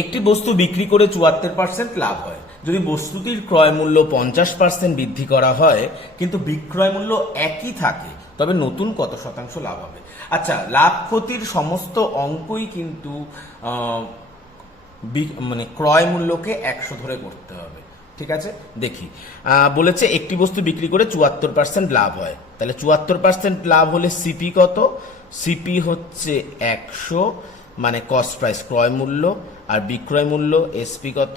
একটি বস্তু বিক্রি করে ৭৪% লাভ হয়। যদি বস্তুটির ক্রয় মূল্য 50% বৃদ্ধি করা হয় কিন্তু বিক্রয় মূল্য একই থাকে, তবে নতুন কত শতাংশ লাভ হবে? আচ্ছা, লাভ ক্ষতির সমস্ত অঙ্কই কিন্তু মানে ক্রয় মূল্যকে 100 ধরে করতে হবে। ঠিক আছে, দেখি বলেছে একটি বস্তু বিক্রি করে ৭৪% লাভ হয়, তাহলে ৭৪% লাভ হলে সিপি কত? সিপি হচ্ছে 100, মানে কস্ট প্রাইস ক্রয় মূল্য, আর বিক্রয় মূল্য এসপি কত?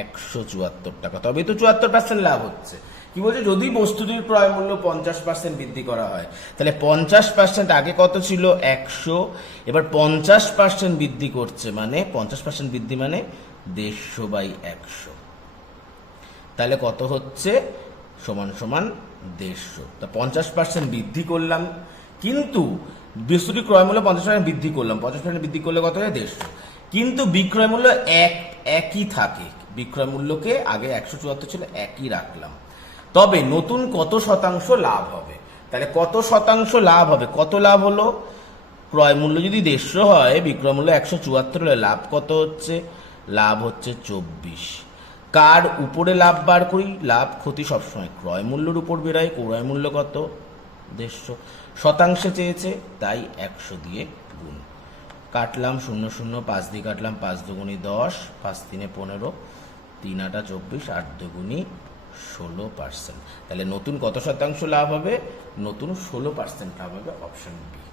174 টাকা, তবে তো ৭৪% লাভ হচ্ছে। কি বলছে? যদি বস্তুটির ক্রয় মূল্য 50% বৃদ্ধি করা হয়, তাহলে 50% আগে কত ছিল? 100, এবার 50% বৃদ্ধি করছে, মানে 50% বৃদ্ধি মানে 150/100, তাহলে কত হচ্ছে? সমান সমান 150। তা 50% বৃদ্ধি করলাম, কিন্তু বস্তুটির ক্রয় মূল্য 50% বৃদ্ধি করলাম, 50% বৃদ্ধি করলে কত হয়? 150। কিন্তু বিক্রয় মূল্য একই থাকে, বিক্রয় মূল্যকে আগে 174 ছিল, একই রাখলাম, তবে নতুন কত শতাংশ লাভ হবে? তাহলে কত শতাংশ লাভ হবে? কত লাভ হলো? ক্রয় মূল্য যদি 150 হয়, বিক্রয় মূল্য 174 হলে লাভ কত হচ্ছে? লাভ হচ্ছে 24। কার উপরে লাভ বার করি? লাভ ক্ষতি সবসময় ক্রয় মূল্যের উপর বেরোয়। ক্রয় মূল্য কত? 150। শতাংশে চেয়েছে, তাই 100 দিয়ে গুণ। কাটলাম 0 0, 5 দিয়ে কাটলাম, 5 দুগুণি 10, 5 3 15, 3 8 24, 8 দুগুণি 16%। তাহলে নতুন কত শতাংশ লাভ হবে? নতুন 16% লাভ হবে, অপশন বি।